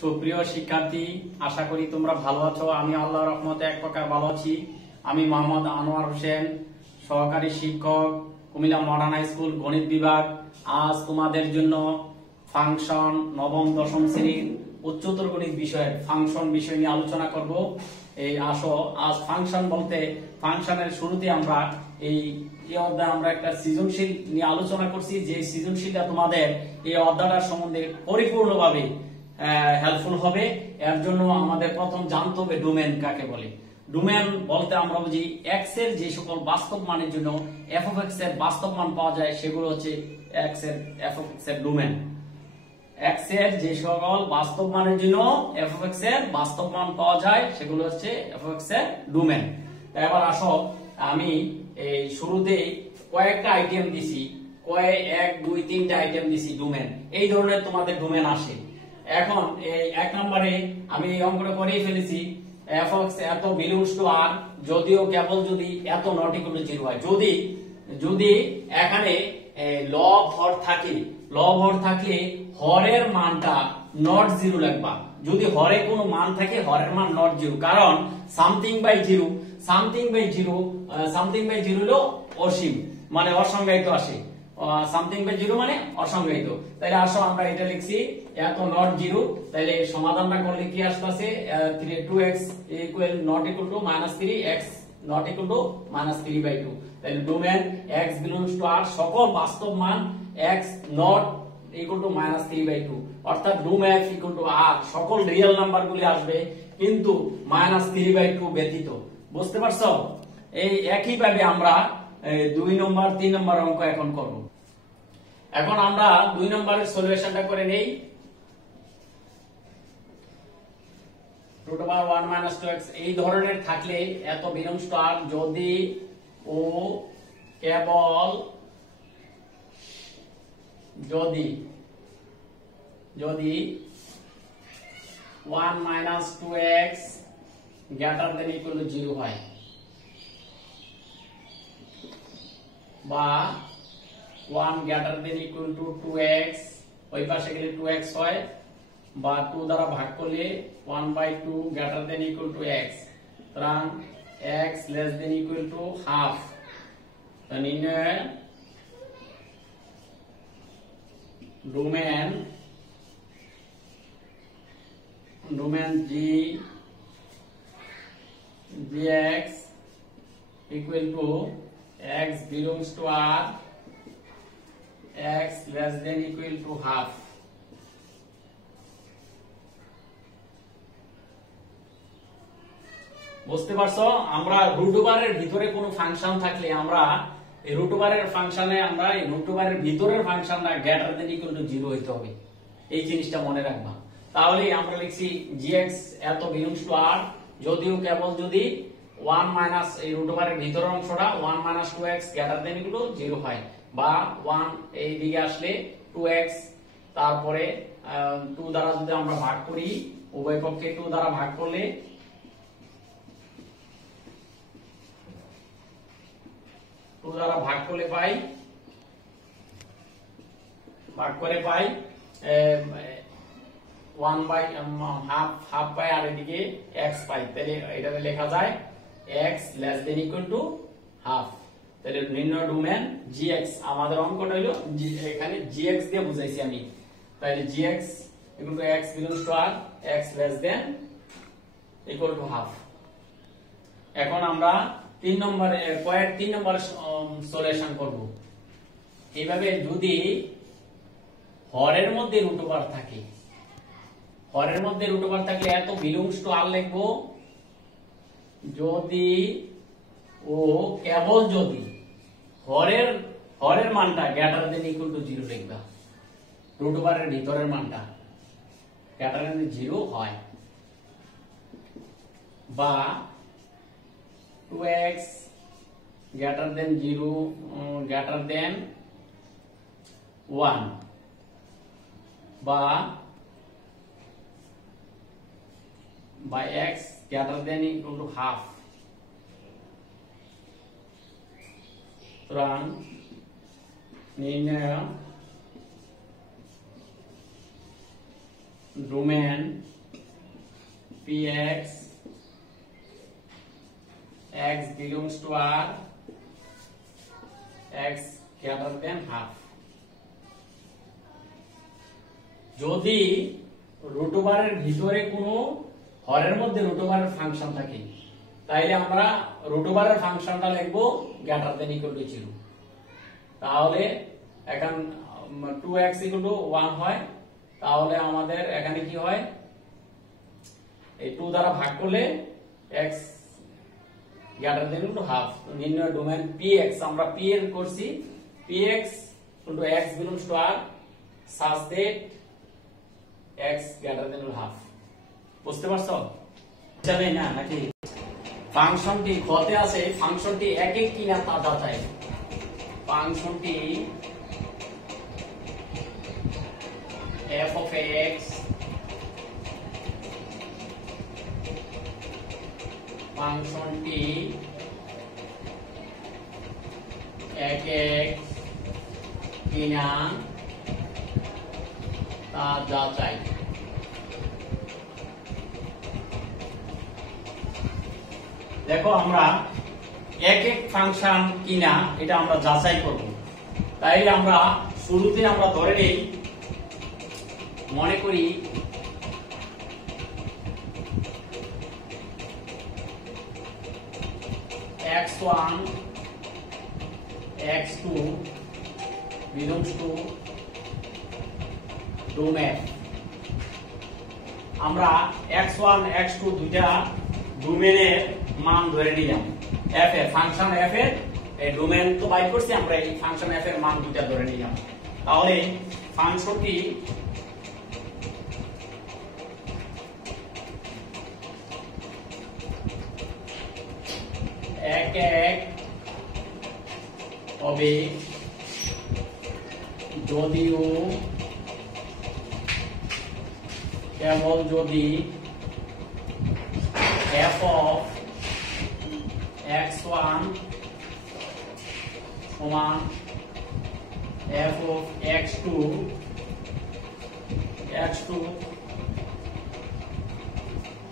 সুপ্রিয় শিক্ষার্থী, আশা করি তোমরা ভালো আছো। আমি আল্লাহর রহমতে এক প্রকার ভালো আছি। আমি মোহাম্মদ আনোয়ার হোসেন, সহকারী শিক্ষক, কুমিল্লা মডার্ন হাই স্কুল গণিত বিভাগ। আজ তোমাদের জন্য ফাংশন নবম দশম শ্রেণীর উচ্চতর গণিত বিষয়ের ফাংশন বিষয় নিয়ে আলোচনা করব। এই আসো, আজ ফাংশন বলতে ফাংশনের শুরুতে আমরা এই অধ্যায়ে আমরা একটা সৃজনশীল নিয়ে আলোচনা করছি, যে সৃজনশীলটা তোমাদের এই অধ্যায়টার সম্বন্ধে পরিপূর্ণভাবে হেল্পফুল হবে। এর জন্য আমাদের প্রথম জানতে হবে ডোমেন কাকে বলে। ডোমেন বলতে আমরা বুঝি এক্স এর যে সকল বাস্তব মানের জন্য এফ অফ এক্স এর বাস্তব মান পাওয়া যায় সেগুলো হচ্ছে এক্স এর এফ অফ এক্স এর ডোমেন। এক্স এর যে সকল বাস্তব মানের জন্য এফ অফ এক্স এর বাস্তব মান পাওয়া যায় সেগুলো হচ্ছে এফ অফ এক্স এর ডোমেন। এবার আসো, আমি এই শুরুতে কয়েকটা আইটেম দিছি, এক দুই তিনটা আইটেম দিছি ডোমেন। এই ধরনের তোমাদের ডোমেন আসে। এখন এই এক নম্বরে আমি এই অঙ্কটা করেই ফেলেছি। এফ অফ এক্স এত বিলংস টু আর, যদিও কেবল যদি এত নট ইকুয়াল টু 0 হয়। যদি এখানে লব হর থাকে, লব হর থাকলে হরের মানটা নট 0 লিখবা। যদি হরে কোনো মান থাকে হরের মান নট 0, কারণ সামথিং বাই 0 হলো অসীম, মানে অসংজ্ঞায়িত আসে। সামথিং বাই 0 মানে অসংজ্ঞায়িত। তাহলে আসো আমরা এটা লিখছি এত নট 0। তাহলে সমাধানটা করলে কি আসতেছে 2x equal not equal to -3, x not equal to -3/2। তাহলে domain x belongs to r, সকল বাস্তব মান x নট ইকুয়াল টু -3/2, অর্থাৎ domain f equal to r, সকল রিয়েল নাম্বারগুলি আসবে কিন্তু -3/2 ব্যতীত। বুঝতে পারছো? এই একই ভাবে আমরা 2 নম্বর 3 নম্বর অঙ্ক এখন করব। এখন আমরা 2 নম্বরের সলিউশনটা করে নেই। √1 - 2x এই ধরনের থাকলে এত বিলংস টু r, যদি ও কেবল যদি 1 - 2x greater than equal to 0 হয়, বা 1 greater than equal to 2x, ওই পাশে গেলে 2x হয়, বা 2 দ্বারা ভাগ করলে 1/2 greater than equal to x, সুতরাং x less than equal to half. তো নির্ণয় domain gx equal to x belongs to r, x less than equal to half। বুঝতে পারছো? আমরা √এর ভিতরে কোনো ফাংশন থাকলে আমরা এই √এর ফাংশনে আমরা এই √এর ভিতরের ফাংশনটা গ্রেটার দ্যান ইকুয়াল টু 0 হইতে হবে। এই জিনিসটা মনে রাখবা। তাহলে আমরা লিখছি gx এত বিলংস টু r, যদিও কেবল যদি 1 মাইনাস এই √এর ভিতরের অংশটা 1 - 2x greater than equal to 0 হয়, বা 1 এই দিকে আসলে 2x, তারপরে 2 দ্বারা যদি আমরা ভাগ করি, উভয় পক্ষে 2 দ্বারা ভাগ করলে পাই 1/হাফ পাই, আর এদিকে x পাই। তাহলে এটাতে লেখা যায় x less than equal to half. তাহলে নির্ণয় ডোমেন gx, আমাদের অঙ্কটা হলো এখানে gx দিয়ে বুঝাইছি আমি। তাহলে gx equal to x belongs to r, x less than equal to half. এখন আমরা 3 নম্বরে 3 নম্বরের সলিউশন করব। এইভাবে যদি হরের মধ্যে √r থাকে, এত বিলংস টু r লিখবো, যদি ও কেবল যদি হরের মানটা গ্রেটার দ্যান ইকুয়াল টু 0 লিখবা। √এর ভিতরের মানটা গ্রেটার দ্যান 0 হয়, বা 2x greater than 0 greater than 1, বা x greater than equal to half। সুতরাং নির্ণয় domain px x belongs to R, x greater than half. যদি রুট ওভারের ভিতরে কোনো হরের মধ্যে রুট ওভারের ফাংশন থাকে তাইলে আমরা রুট ওভারের ফাংশনটা লিখবো গ্রেটার দেন ইকুয়াল টু 0। তাহলে এখন 2x ইকুয়াল টু 1 হয়, তাহলে আমাদের এখানে কি হয়, এই 2 দ্বারা ভাগ করলে x greater than equal to half. নির্ণয় ডোমেইন px, আমরা p এর করছি px equal to x belongs to R such that x greater than half। বুঝতে পারছো? জানেন না নাকি? ফাংশনটি কতে আছে, ফাংশনটি একক কিনা তা যাচাই। ফাংশনটি f of x ফাংশনটি একক কিনা তা যাচাই। দেখো আমরা এক এক ফাংশন কিনা এটা আমরা যাচাই করব। তাইলে আমরা শুরুতে আমরা ধরে নেই, মনে করি x1 x2 belongs to domain। আমরা x1 x2 দুইটা ডোমেইনের মান ধরে নিলাম, f এর ফাংশন f এর এই ডোমেইন তো বাইর করছি, আমরা এই ফাংশন f এর মান দুইটা ধরে নিলাম। তাহলে ফাংশনটি এক এক হবে যদিও কেবল যদি f of x1 সমান f of x2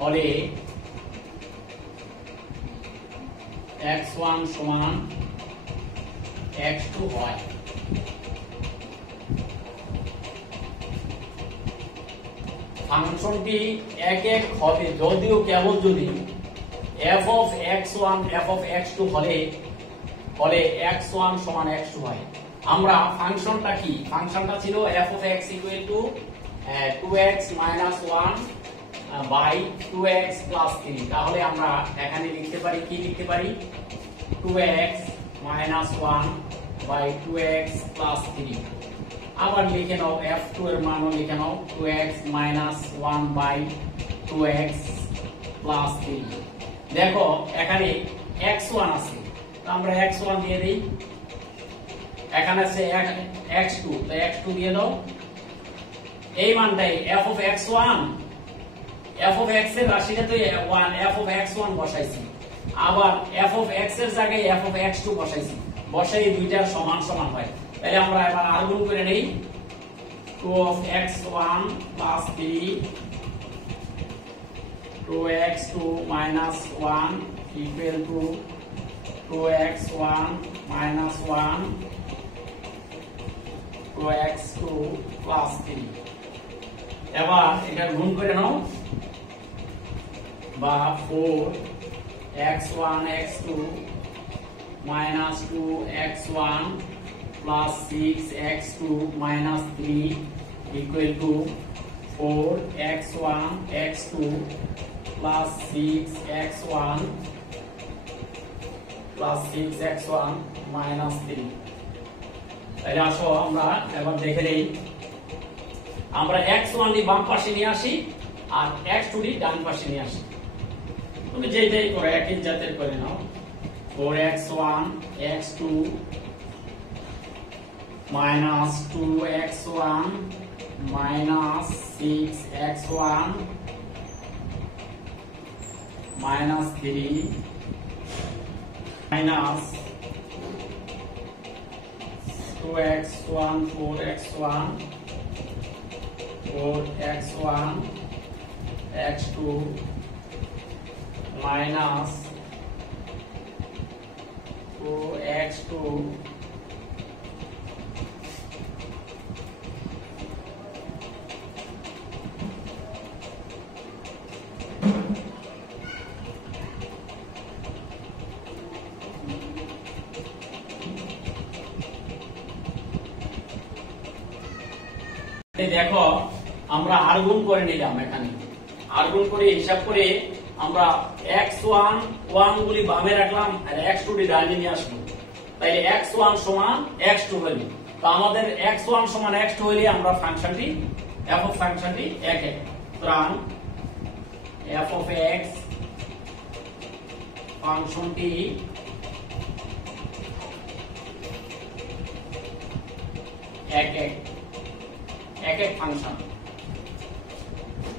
হলে x1 সমান x2 হয়। ফাংশনটি এক এক হবে যদিও কেবল যদি f of x1 f of x2 হলে x1 সমান x2 হয়। আমরা ফাংশনটা কি, ফাংশনটা ছিল f of x equal to 2x minus 1 by 2x plus 3। তাহলে আমরা এখানে লিখতে পারি, কি লিখতে পারি, 2x minus 1 by 2x plus 3। আবার লিখে নাও f2 এর মানও লিখে নাও 2x minus 1 by 2x plus 3। দেখো এখানে x1 আছে, তো আমরা x1 দিয়ে দেই, এখানে আছে x2, তো x2 দিয়ে দাও। এই মানটাই f of x1, f of x এর রাশিটা তো 1, f of x1 বসাইছি, আবার f of x এর জায়গায় f of x2 বসাইছি, বসাই দুইটার সমান সমান হয়। তাহলে আমরা এবার আর গুণ করে নেই, 2 of x1 plus 3 2x2 minus 1 equal to 2x1 minus 1 2x2 plus 3। এবার এটা গুণ করে নাও, বা 4x1 x2 minus 2x1 plus 6x2 minus 3 equal to 4x1 x2 plus 6x1 plus 6x1 minus 3। তাহলে আসো আমরা এবার দেখে নেই, আমরা x1 টি বাম পাশে নিয়ে আসি আর x2 টি ডান পাশে নিয়ে আসি। তুমি যেটাই করো একই জাতের করে নাও, 4x1 x2 minus 2x1 minus 6x1 minus 3 minus 2x1 4x1 4x1 x2 minus 2x2 দেখো আমরা আর গুণ করে নিলাম, এখানে আর গুণ করে হিসাব করে আমরা x1 গুলি বামে রাখলাম আর x2 টি ডানে নিয়ে আসবো। তাইলে x1 সমান x2 হলো, তো আমাদের x1 সমান x2 হলে আমরা ফাংশনটি f অফ ফাংশনটি এক এক, সুতরাং f অফ x ফাংশনটি এক এক ফাংশন।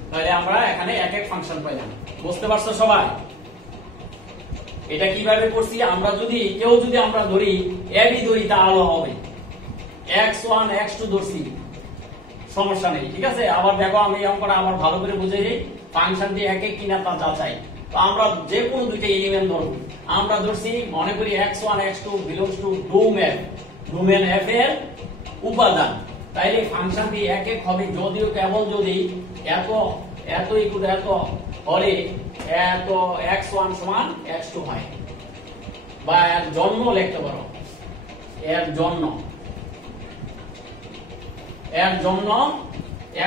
তাহলে আমরা এখানে এক এক ফাংশন পাইলাম। বুঝতে পারছো সবাই? এটা কিভাবে করছি, আমরা যদি আমরা ধরি ab ধরি তাহলে হবে x1 x2 ধরছি, সমস্যা নেই, ঠিক আছে। আবার দেখো আমি অঙ্কটা আবার ভালো করে বুঝে যাই, ফাংশনটি এক এক কিনা তা যাচাই। তো আমরা যে কোনো দুইটা এলিমেন্ট ধরব, আমরা ধরছি মনে করি x1 x2 belongs to domain f এর উপাদান, তাইলে ফাংশনটি এক এক হবে। যদিও কেবল যদি এত ইকুয়াল এত হলে এত x1 সমান x2 হয়, বা এর জন্য লিখতে পারো, এর জন্য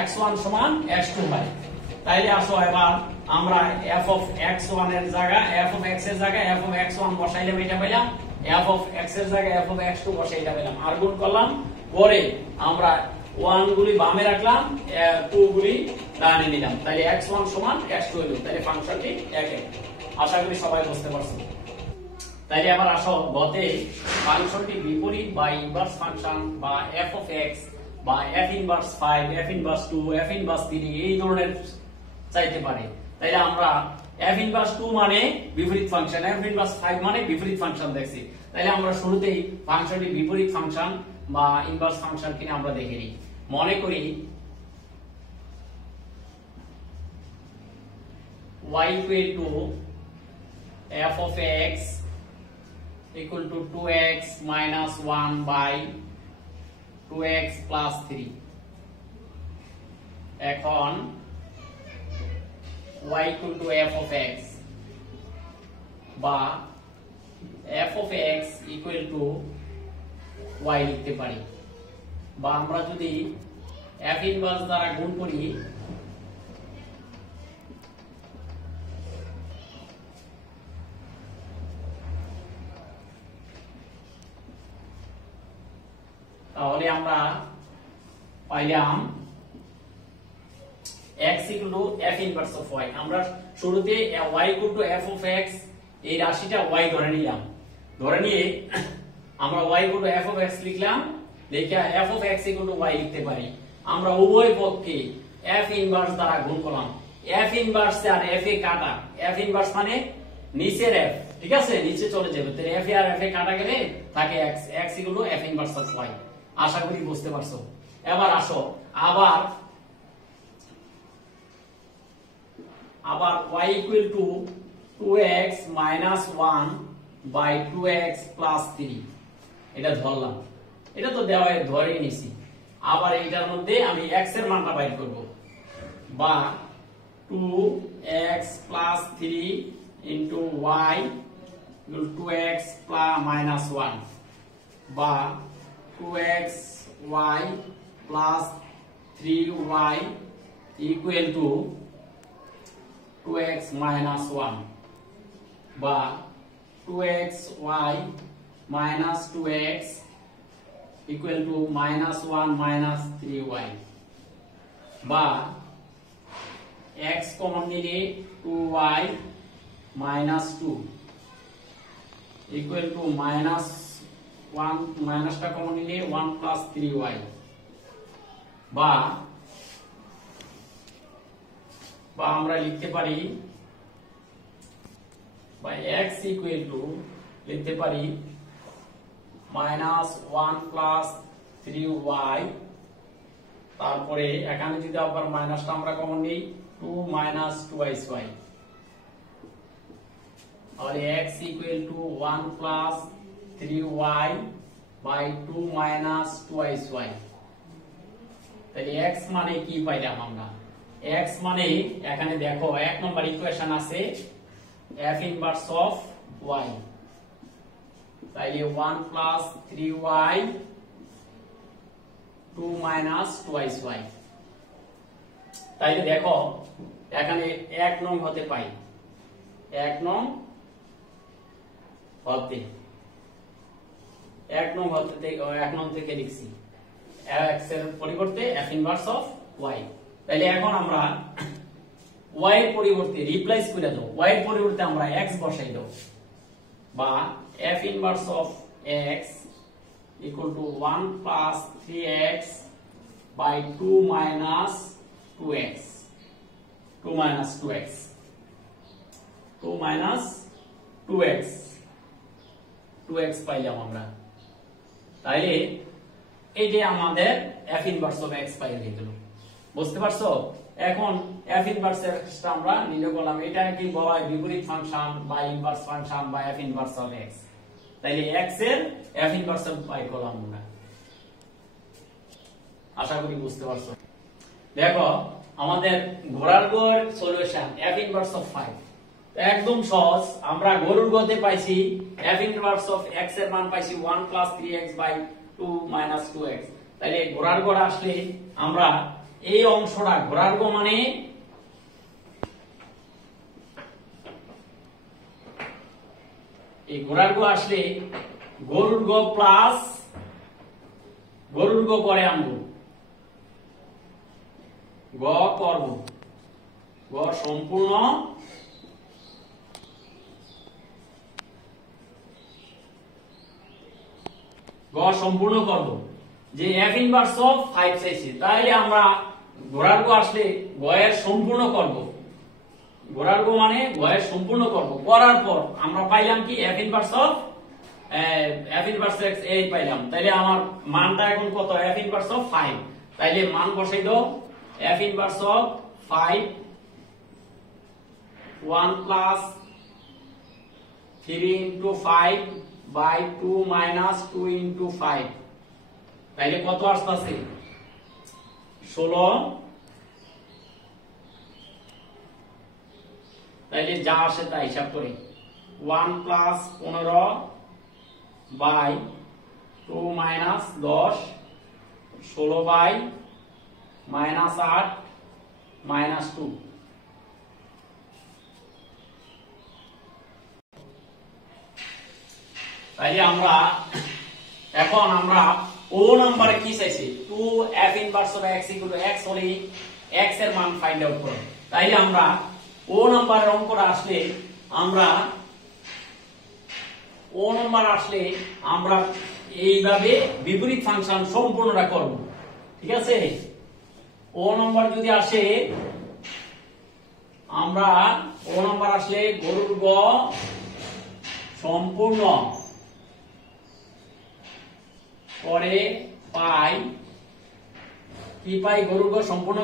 x1 সমান x2 হয়। তাইলে আসো এবার আমরা f অফ x1 এর জায়গা f অফ x এর জায়গায় f অফ x1 বসাইলাম, এটা পেলাম। f অফ x এর জায়গায় f অফ x2 বসাই, এটা পেলাম। আর গুণ করলাম, পরে আমরা 1 গুলি বামে রাখলাম, 2 গুলি ডানে নিলাম, তাহলে x1 সমান x2 হলো। তাহলে ফাংশনটি এক এক। আশা করি সবাই বুঝতে পারছো। তাইলে আবার আসো গতে ফাংশনটি বিপরীত বা ইনভার্স ফাংশন বা f অফ x বা f inverse 5, f inverse 2, f inverse 3 এই ধরনের চাইতে পারে। তাইলে আমরা f ইনভার্স 2 মানে বিপরীত ফাংশন, f ইনভার্স 5 মানে বিপরীত ফাংশন দেখছি। তাইলে আমরা শুরুতেই ফাংশনটি বিপরীত ফাংশন বা ইনভার্স ফাংশন কিনা আমরা দেখে নিই। মনে করি y equal to f of x equal to 2x minus 1 by 2x plus 3। এখন y equal to f of x বা f of x equal to y লিখতে পারি, বা আমরা যদি f ইনভার্স দ্বারা গুণ করি, তাহলে আমরা পাইলাম x equal to f inverse of y। আমরা শুরুতে y equal to f of x এই রাশিটা y ধরে নিলাম, ধরে নিয়ে আমরা y equal to f of x লিখলাম, লিখে f of x equal to y লিখতে পারি। আমরা উভয় পক্ষে f ইনভার্স দ্বারা গুণ করলাম, f ইনভার্স আর f এ কাটা, f ইনভার্স মানে নিচের f, ঠিক আছে, নিচে চলে যাবে, তাহলে f আর f এ কাটা গেলে থাকে x equal to f inverse of y। আশা করি বুঝতে পারছো। এবার আসো আবার y equal to 2x minus 1 by 2x plus 3 এটা ধরলাম, এটা তো দেওয়া ধরে নিছি। আবার এটার মধ্যে আমি x এর মানটা বাইর করব, বা 2x plus 3 into y equal to 2x plus minus 1 বা 2xy plus 3y equal to 2x minus 1 বা 2xy minus 2x equal to minus 1 minus 3y বা x কমন নিলে 2y minus 2 equal to minus 1 মাইনাসটা common নিলে 1 plus 3y বা আমরা লিখতে পারি বা x equal to লিখতে পারি minus 1 plus 3y তারপরে এখানে যদি আবার মাইনাসটা আমরা কমন নিই 2 মাইনাস 2y और x equal to 1 plus 3y by 2 minus 2y তাহলে x মানে কি পাইলাম আমরা x মানে এখানে দেখো এক নম্বর ইকুয়েশন আছে f ইনভার্স অফ y তাহলে 1 plus 3y 2 minus 2y তাইলে দেখো এখানে 1 নং হতে পাই 1 নং হতে 1 নং হতে 1 নং থেকে লিখছি x এর পরিবর্তে f ইনভার্স অফ y তাইলে এখন আমরা y এর পরিবর্তে রিপ্লেস করে দাও y এর পরিবর্তে আমরা x বসাই দাও বা f inverse of x equal to 1 plus 3x by 2 minus 2x 2 minus 2x 2 minus 2x 2x পাইলাম আমরা তাইলে এই যে আমাদের f ইনভার্স অফ x পাই গেল বুঝতে পারছো এখন f ইনভার্স x টা আমরা নির্ণয় করলাম এটা কি বলা হয় বিপরীত ফাংশন বা ইনভার্স ফাংশন বা f ইনভার্স অফ x তাইলে x এর f ইনভার্স পাই করলাম আমরা আশা করি বুঝতে পারছো দেখো আমাদের ঘোড়ার গড় সলিউশন f ইনভার্স অফ 5 একদম সহজ আমরা গরুর গতে পাইছি f ইনভার্স অফ x এর মান পাইছি 1 plus 3x by 2 minus 2x তাহলে ঘোড়ার গড় আসলে আমরা এই অংশটা ঘোড়ার গড় মানে এই ঘোড়ার গড় আসলে গরুর গড় প্লাস গরুর গড় পরে আনবো গ করব গ সম্পূর্ণ করব যে f ইনভার্স অফ 5 চাইছি তাইলে আমরা ঘোড়ার গো আসলে গ এর সম্পূর্ণ করব ঘোড়ার গো মানে গ এর সম্পূর্ণ করব করার পর আমরা পাইলাম কি f ইনভার্স x এই পাইলাম তাইলে আমার মানটা এখন কত f ইনভার্স অফ 5 তাইলে মান বসাই দাও f inverse of 5 1 plus 3 into 5 by 2 minus 2 into 5 তাইলে কত আসছে 16 তাইলে যা আসে তা হিসাব করি 1 plus 15 by 2 minus 10 16 by minus 8 minus 2 তাইলে আমরা এখন আমরা ও নম্বরে কি চাইছি 2 f inverse of x equal to x হলে x এর মান ফাইন্ড আউট করব তাইলে আমরা ও নম্বরের অঙ্কটা আসলে আমরা এইভাবে বিপরীত ফাংশন সম্পূর্ণটা করব ঠিক আছে ও নম্বর যদি আসে আমরা ও নম্বর আসলে গরুর গ সম্পূর্ণ করে পাই কি পাই গরুর গ সম্পূর্ণ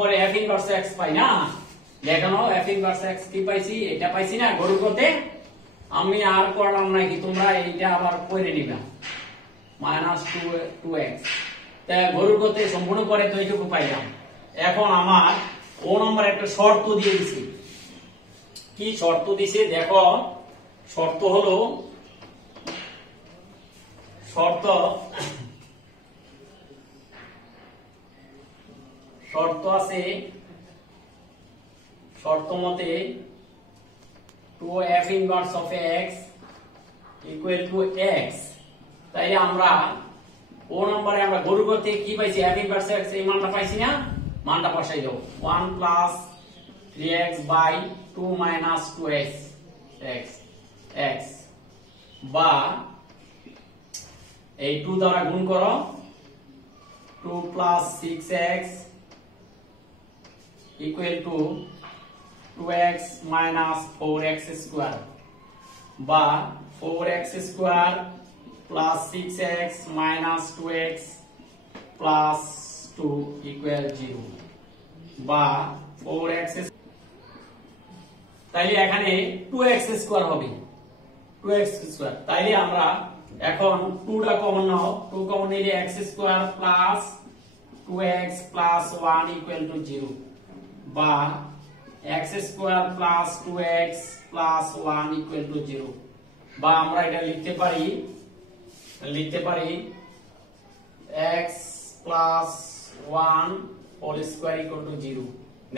করে f ইনভার্স x পাই না দেখানো f ইনভার্স x কি পাইছি এটা পাইছি না গরুর গতে আমি আর করলাম না কি তোমরা এইটা আবার করে নিবা -2x গরুর গতে সম্পূর্ণ করে তো এইটুকু পাইলাম এখন আমার ও নম্বর একটা শর্ত দিয়ে দিছি কি শর্ত দিছে দেখো শর্ত হলো শর্ত আছে শর্ত মতে 2f inverse of x equal to x তাই আমরা ও নম্বরে আমরা গরুর গতে কি পাইছি f ইনভার্স x এই মানটা পাইছি না মানটা বসাই দাও 1 plus 3x by 2 minus 2x x বা এই 2 দ্বারা গুণ করো 2 plus 6x equal to 2x minus 4x square বা 4x square plus 6x minus 2x plus 2 equal 0 বা 4x, তাইলে এখানে 2x স্কয়ার হবে, 2x স্কয়ার। তাইলে আমরা এখন 2টা কমন নাও, 2 কমন নিলে x square plus 2x plus 1 equal to 0 বা x square plus 2x plus 1 equal to 0 বা আমরা এটা লিখতে পারি x plus 1 whole square equal to 0।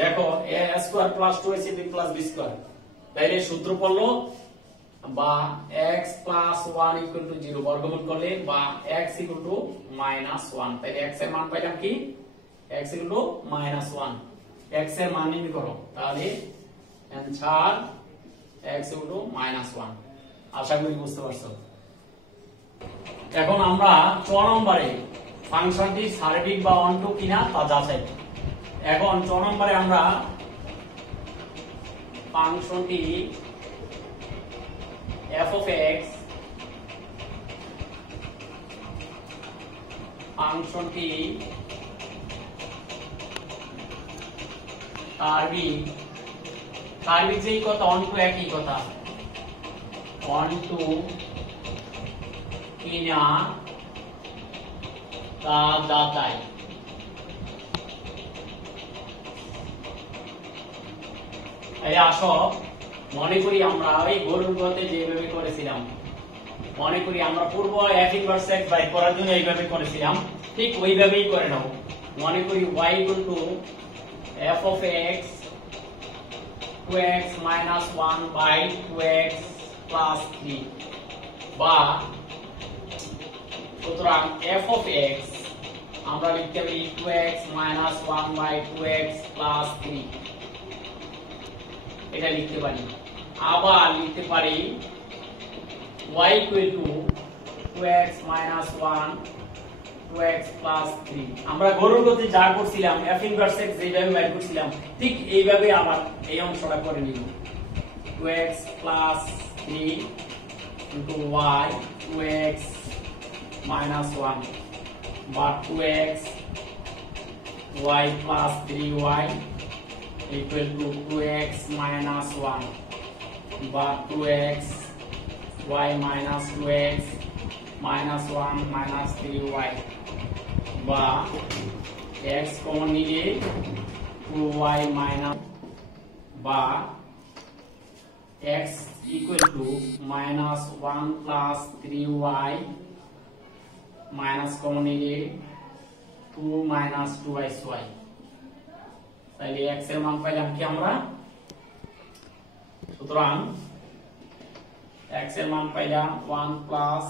দেখো a square plus 2ac plus b square, তাইলে সূত্র পড়লো বা x প্লাস 1 ইকুয়াল টু 0 বর্গমূল করলে বা x ইকুয়াল টু -1, তাইলে x এর মান পাইলাম কি, x ইকুয়াল টু -1। x এর মান নির্ণয় করো, তাহলে অ্যানসার x ইকুয়াল টু -1। আশা করি বুঝতে পারছো। এখন আমরা 6 নম্বরে ফাংশনটি সার্বিক বা অনটো কিনা তা যাচাই। এখন 6 নম্বরে আমরা ফাংশনটি f of x ফাংশনটি সার্বিক যেই কথা অনটো একই কথা, অনটো কিনা তা যাচাই। এই আসো মনে করি আমরা ওই গরুর গতে যেভাবে করেছিলাম, মনে করি আমরা পূর্ব f ইনভার্স x বাই করার জন্য এইভাবে করেছিলাম, ঠিক ওইভাবেই করে নাও। মনে করি y equal to f of x 2x minus 1 by 2x plus 3 বা সুতরাং f of x আমরা লিখতে পারি 2x minus 1 by 2x plus 3, এটা লিখতে পারি। আবার লিখতে পারি y equal to 2x minus 1 2x plus 3। আমরা গরুর গতি যা করছিলাম f ইনভার্স x যেভাবে বের করছিলাম ঠিক এইভাবে আবার এই অংশটা করে নিব, 2x plus 3 into y 2x minus 1 বা 2x y plus 3y equal to 2x minus 1 বা 2x y minus 2x minus 1 minus 3y বা x কমন নিলে 2y minus বা x equal to minus 1 plus 3y minus common নিলে 2 minus 2y, তাহলে x এর মান পাইলাম কি আমরা, সুতরাং x এর মান পাইলাম 1 plus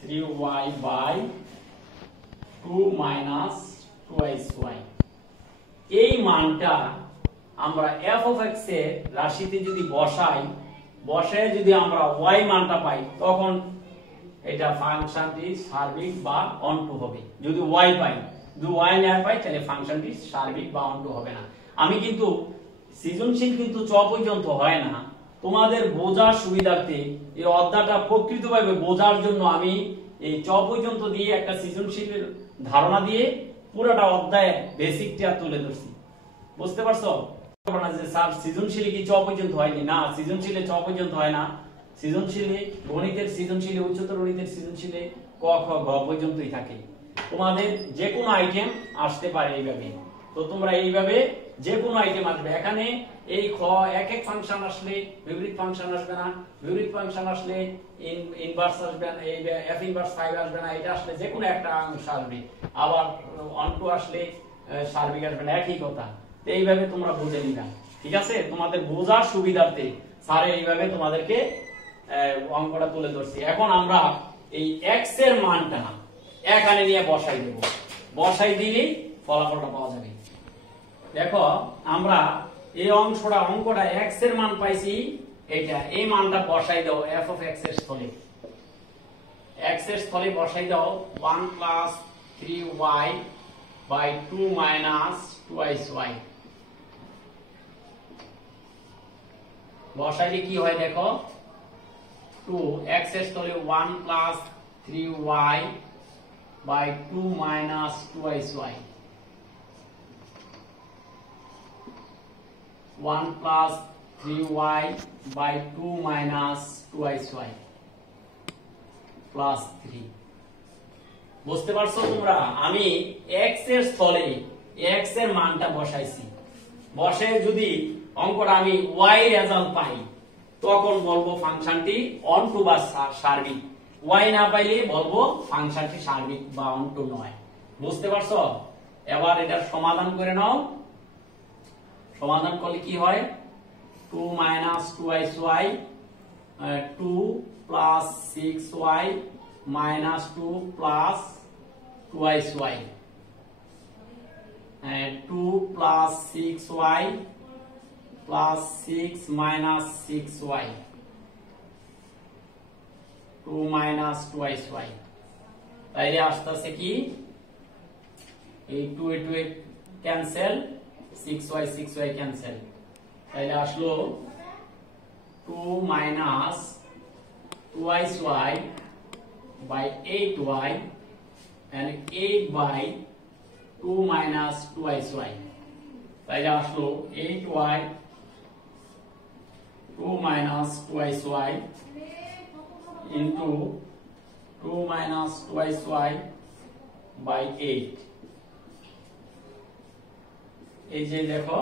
3y by 2 minus 2y। এই মানটা আমরা f of x এর রাশিতে যদি বসায় যদি আমরা y মানটা পাই তখন এটা ফাংশনটি সার্বিক বা অনটো হবে। যদি y পাই, যদি y না পাই তাহলে ফাংশনটি সার্বিক বা অনটো হবে না। আমি কিন্তু সৃজনশীল কিন্তু চ পর্যন্ত হয় না, তোমাদের বোঝার সুবিধার্থে এই অধ্যায়টা প্রকৃতভাবে বোঝার জন্য আমি এই চ পর্যন্ত দিয়ে একটা সৃজনশীলের ধারণা দিয়ে পুরোটা অধ্যায়ে বেসিকটা তুলে ধরছি। বুঝতে পারছো না যে স্যার সৃজনশীল কি চ পর্যন্ত হয়নি? না, সৃজনশীলে চ পর্যন্ত হয় না। সৃজনশীলে গণিতের সৃজনশীলে উচ্চতর গণিতের সৃজনশীলে ক খ গ পর্যন্তই থাকে। তোমাদের যে কোনো আইটেম আসতে পারে এইভাবে, তো তোমরা এইভাবে যে কোনো আইটেম আসবে। এখানে এই খ এক এক ফাংশন আসলে বিপরীত ফাংশন আসবে না, বিপরীত ফাংশন আসলে ইনভার্স আসবে না, এই f ইনভার্স 5 আসবে না, এটা আসলে যে কোনো একটা অংশ আসবে। আবার অনটো আসলে সার্বিক আসবে না, একই কথা। তো এইভাবে তোমরা বুঝে নিবা, ঠিক আছে? তোমাদের বোঝার সুবিধার্থে স্যার এইভাবে তোমাদেরকে অঙ্কটা তুলে ধরছি। এখন আমরা এই x এর মানটা এখানে নিয়ে বসাই দেব, বসাই দিলেই ফলাফলটা পাওয়া যাবে। দেখো আমরা এই অঙ্কটা x এর মান পাইছি, এটা এই মানটা বসাই দাও f of x এর স্থলে, x এর স্থলে বসাই দাও 1 plus 3y by 2 minus 2y। বসাইলে কি হয় দেখো, 2 x এর স্থলে 1 plus 3y by 2 minus 2xy, 1 plus 3y by 2 minus 2xy plus 3। বুঝতে পারছো তোমরা? আমি x এর স্থলে x এর মানটা বসাইছি, বসে যদি অঙ্কটা আমি y রেজাল্ট পাই তখন বলবো ফাংশনটি অনটু বা সার্বিক, y না পাইলে বলবো ফাংশনটি সার্বিক বা অনটু নয়। বুঝতে পারছো? এবার এটার সমাধান করে নাও। সমাধান করলে কি হয়? 2 minus 2xy, 2 plus 6y minus 2 plus 2xy, 2 plus 6y plus 6 minus 6y, 2 minus 2xy। তাইলে আসতেছে কি, এই 2 এ 2 ক্যান্সেল, 6y ক্যান্সেল, তাইলে আসলো 2 minus 2xy by 8y and 8 by 2 minus 2xy, তাইলে আসলো 8y 2 minus 2xy into 2 minus 2xy by 8। এই যে দেখো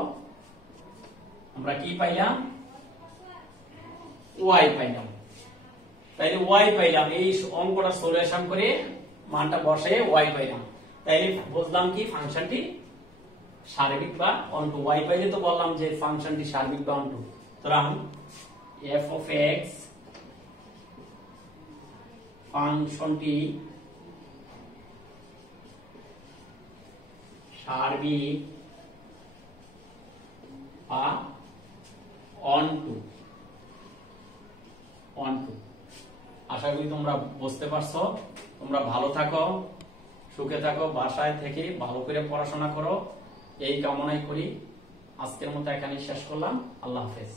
আমরা কি পাইলাম? y পাইলাম। তাইলে y পাইলাম, এই অঙ্কটা সলিউশন করে মানটা বসে y পাইলাম। তাইলে বুঝলাম কি ফাংশনটি সার্বিক বা অনটু। y পাইলে তো বললাম যে ফাংশনটি সার্বিক বা অনটু। সুতরাং f of x ফাংশনটি সার্বিক বা অনটু। আশা করি তোমরা বুঝতে পারছো। তোমরা ভালো থাকো, সুখে থাকো, বাসায় থেকে ভালো করে পড়াশোনা করো, এই কামনাই করি। আজকের মতো এখানেই শেষ করলাম। আল্লাহ হাফেজ।